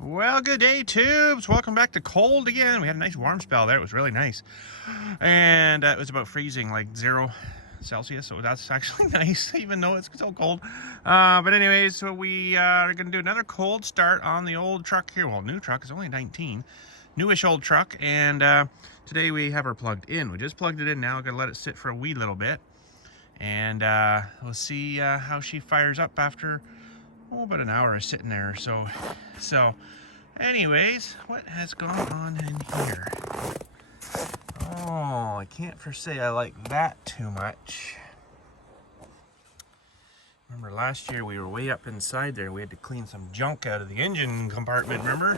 Well, good day, tubes. Welcome back to cold again. We had a nice warm spell there. It was really nice. And it was about freezing, like 0 Celsius. So that's actually nice, even though it's so cold. But anyways, so we are going to do another cold start on the old truck here. Well, new truck. It's only 19. Newish old truck. And today we have her plugged in. We just plugged it in now. Going to let it sit for a wee little bit. And we'll see how she fires up after about an hour of sitting there or so. So anyways, what has gone on in here? Oh, I can't for say I like that too much. Remember last year we were way up inside there. We had to clean some junk out of the engine compartment, remember?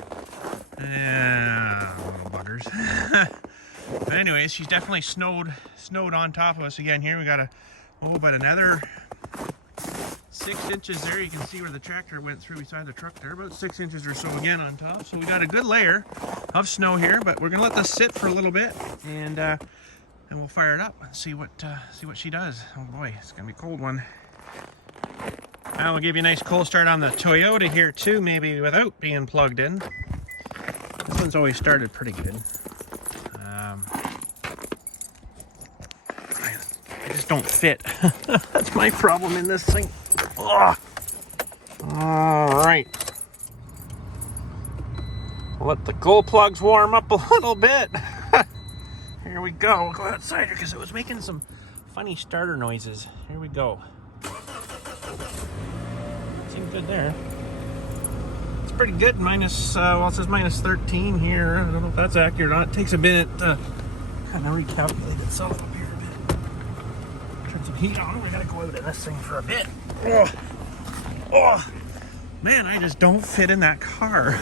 Little buggers. But anyways, she's definitely snowed on top of us again here. We got about another 6 inches there. You can see where the tractor went through beside the truck there. About 6 inches or so again on top. So we got a good layer of snow here, but we're gonna let this sit for a little bit, and we'll fire it up and see what she does. Oh boy, it's gonna be a cold one. I will give you a nice cold start on the Toyota here too, maybe without being plugged in. This one's always started pretty good. I just don't fit. That's my problem in this thing. Ugh. All right. Let the glow plugs warm up a little bit. Here we go. We'll go outside here because it was making some funny starter noises. Here we go. Seems good there. It's pretty good. Minus, well, it says minus 13 here. I don't know if that's accurate or not. It takes a minute to kind of recalculate itself up here a bit. Turn some heat on. We gotta go out in this thing for a bit. Oh, oh, man, I just don't fit in that car.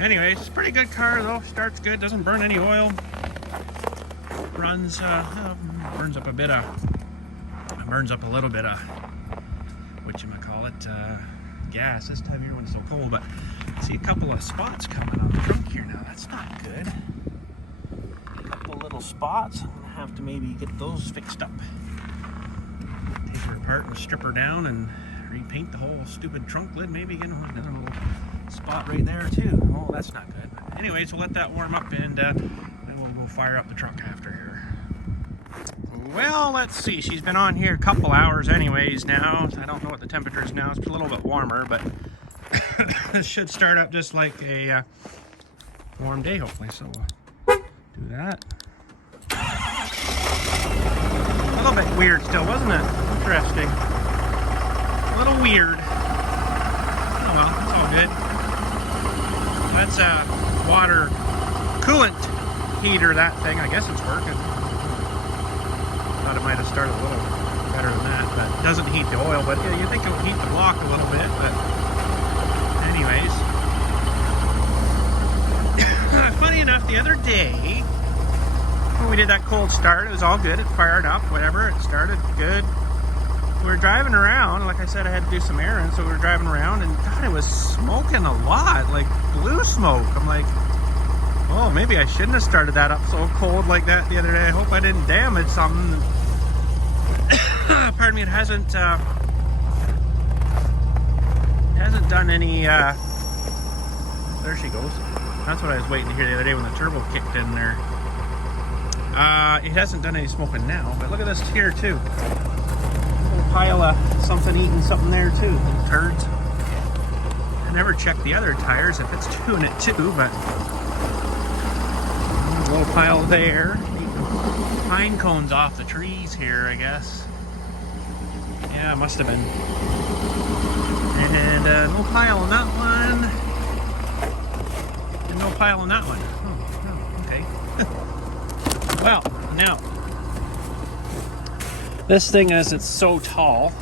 Anyways, it's a pretty good car though. Starts good, doesn't burn any oil. Runs, burns up a little bit of gas this time of year when it's so cold. But I see a couple of spots coming on the trunk here now. That's not good. A couple little spots. I'm gonna have to maybe get those fixed up. Take her apart and strip her down and repaint the whole stupid trunk lid. Maybe get another little spot right there too. Oh, that's not good. But anyways, we'll let that warm up, and then we'll go fire up the truck after here. Well, let's see. She's been on here a couple hours anyways now. I don't know what the temperature is now. It's a little bit warmer, but it should start up just like a warm day, hopefully. So we'll do that. A little bit weird still, wasn't it? Interesting. A little weird. Oh well, it's all good. That's a water coolant heater, that thing. I guess it's working. Thought it might have started a little better than that, but it doesn't heat the oil. But yeah, you think it would heat the block a little bit, but anyways. Funny enough, the other day when we did that cold start, it was all good. It fired up, whatever. It started good. We were driving around. Like I said, I had to do some errands, so we were driving around, and God, it was smoking a lot, like blue smoke. I'm like, oh, maybe I shouldn't have started that up so cold like that the other day. I hope I didn't damage something. Pardon me, it hasn't done any, there she goes. That's what I was waiting to hear the other day when the turbo kicked in there. It hasn't done any smoking now, but look at this here too. A little pile of something eating something there too, little turds. I never checked the other tires if it's doing it too, but a little pile there. Pine cones off the trees here, I guess. Yeah, it must have been. And a little pile on that one. And no pile on that one. Oh, okay. Well, now, this thing, as it's so tall,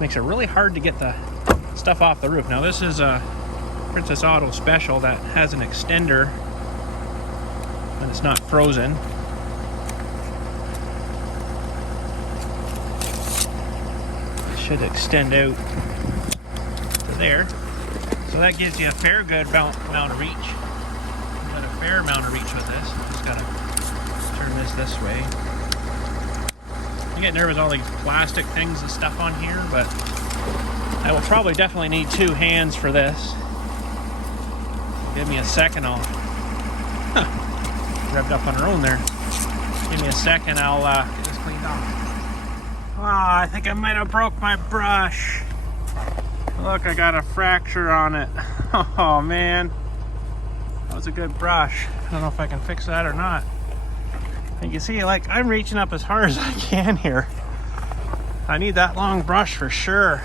makes it really hard to get the stuff off the roof. Now, this is a Princess Auto Special that has an extender when it's not frozen. It should extend out to there. So that gives you a fair good amount of reach. You've got a fair amount of reach with this. Just gotta turn this way. I get nervous with all these plastic things and stuff on here, but I will probably definitely need 2 hands for this. Give me a second, I'll... Revved up on her own there. Give me a second, I'll get this cleaned off. Ah, I think I might have broke my brush. Look, I got a fracture on it. Oh man, that was a good brush. I don't know if I can fix that or not. And you see, like, I'm reaching up as hard as I can here. I need that long brush for sure.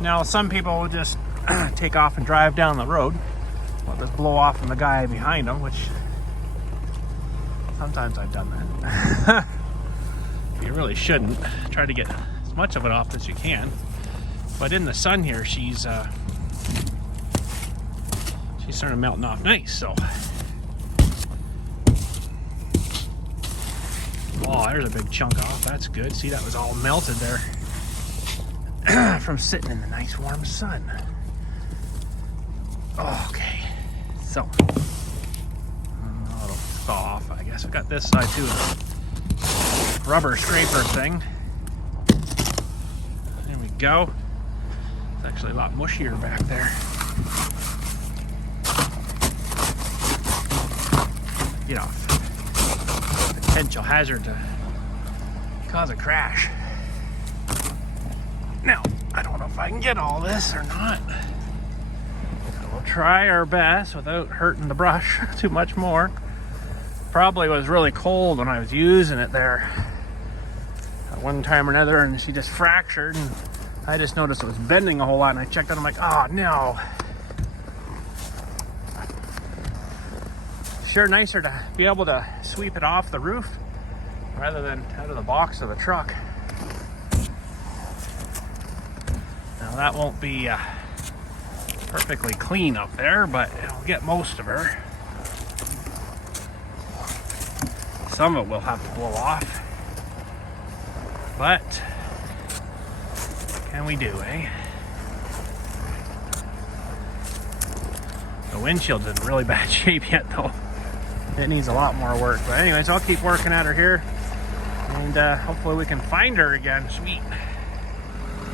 Now, some people will just take off and drive down the road. Well, just blow off from the guy behind them, which sometimes I've done that. You really shouldn't. Try to get as much of it off as you can. But in the sun here, she's starting to melting off nice. So, oh, there's a big chunk off. That's good. See, that was all melted there from sitting in the nice warm sun. Okay, so it'll fall off. I guess I've got this side too. Rubber scraper thing. There we go. It's actually a lot mushier back there. Get off. Potential hazard to cause a crash. Now, I don't know if I can get all this or not. We'll try our best without hurting the brush too much more. Probably was really cold when I was using it there at one time or another, and she just fractured, and I just noticed it was bending a whole lot, and I checked it, I'm like, oh no. Sure nicer to be able to sweep it off the roof rather than out of the box of the truck. Now that won't be perfectly clean up there, but it'll get most of her. Some of it will have to blow off. But what can we do, eh? The windshield's in really bad shape yet, though. It needs a lot more work. But anyways, I'll keep working at her here, and hopefully we can find her again. Sweet.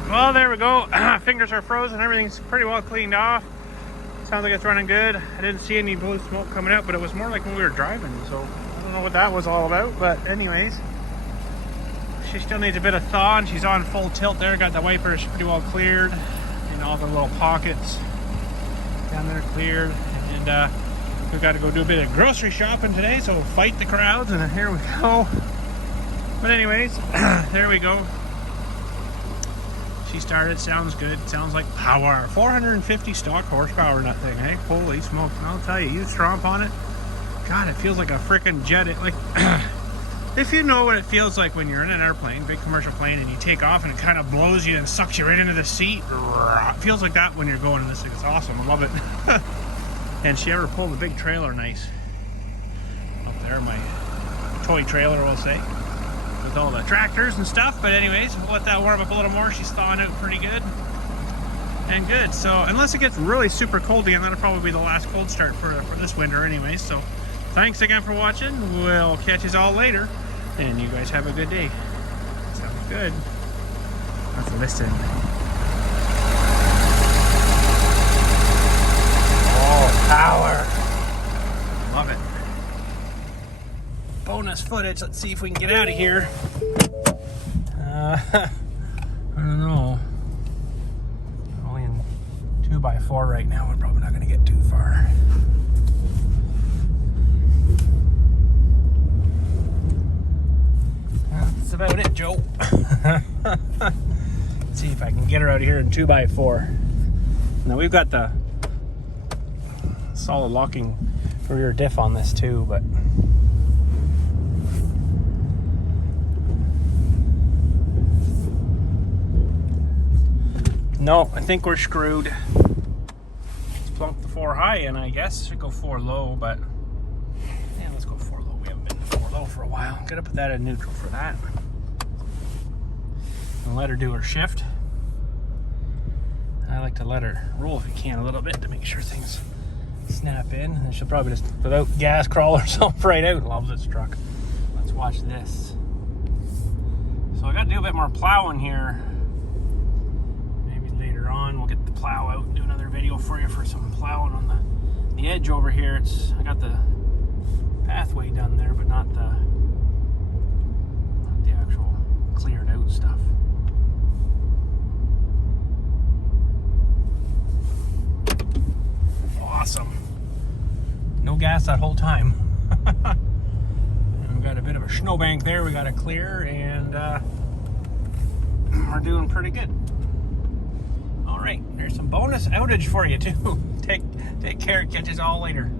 Well, there we go. Fingers are frozen. Everything's pretty well cleaned off. Sounds like it's running good. I didn't see any blue smoke coming out, but it was more like when we were driving, so I don't know what that was all about. But anyways, she still needs a bit of thaw, and she's on full tilt there. Got the wipers pretty well cleared, and all the little pockets down there cleared. And we've got to go do a bit of grocery shopping today, so we'll fight the crowds, and here we go. But anyways, there we go. She started. Sounds good. Sounds like power. 450 stock horsepower in that thing, hey? Holy smoke. I'll tell you, you stromp on it, God, it feels like a freaking jet. It, like, if you know what it feels like when you're in an airplane, big commercial plane, and you take off and it kind of blows you and sucks you right into the seat. It feels like that when you're going in this thing. It's awesome. I love it. And she ever pulled a big trailer nice up there, my toy trailer, we'll say, with all the tractors and stuff. But anyways, we'll let that warm up a little more. She's thawing out pretty good and good. So unless it gets really super cold again, that'll probably be the last cold start for this winter anyways. So thanks again for watching. We'll catch you all later, and you guys have a good day. Sounds good. Let's listen. Oh, power. Love it. Bonus footage. Let's see if we can get out of here. I don't know. Only in 2x4 right now. We're probably not going to get too far. That's about it, Joe. Let's see if I can get her out of here in 2x4. Now we've got the solid locking rear diff on this too, but no, I think we're screwed. Let's plunk the 4 high in, I guess. Should go 4 low, but yeah, let's go 4 low. We haven't been 4 low for a while. Gotta put that in neutral for that. And let her do her shift. I like to let her roll if you can a little bit to make sure things snap in. And she'll probably just, without gas, crawl herself right out. Loves this truck. Let's watch this. So I gotta do a bit more plowing here. out and do another video for you for some plowing on the edge over here. I got the pathway done there, but not the actual cleared out stuff. Awesome. No gas that whole time. And we've got a bit of a snowbank there we got to clear, and we're doing pretty good. All right, there's some bonus outage for you too. Take care. Catch us all later.